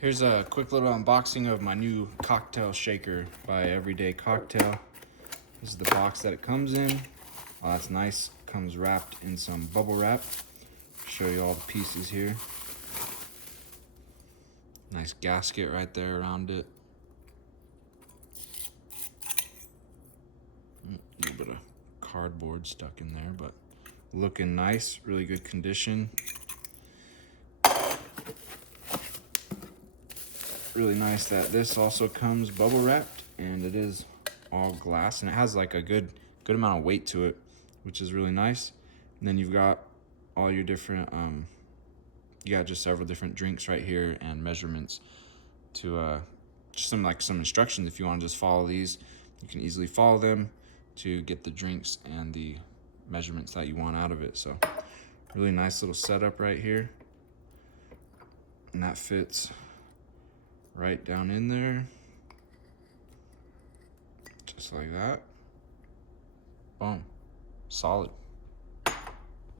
Here's a quick little unboxing of my new cocktail shaker by Everyday Cocktail. This is the box that it comes in. Oh, that's nice. Comes wrapped in some bubble wrap. Show you all the pieces here. Nice gasket right there around it. A little bit of cardboard stuck in there, but looking nice, really good condition. Really nice that this also comes bubble wrapped and it is all glass, and it has like a good amount of weight to it, which is really nice. And then you've got all your different you got just several different drinks right here and measurements to just some instructions. If you want to just follow these, you can easily follow them to get the drinks and the measurements that you want out of it. So really nice little setup right here, and that fits right down in there, just like that. Boom, solid.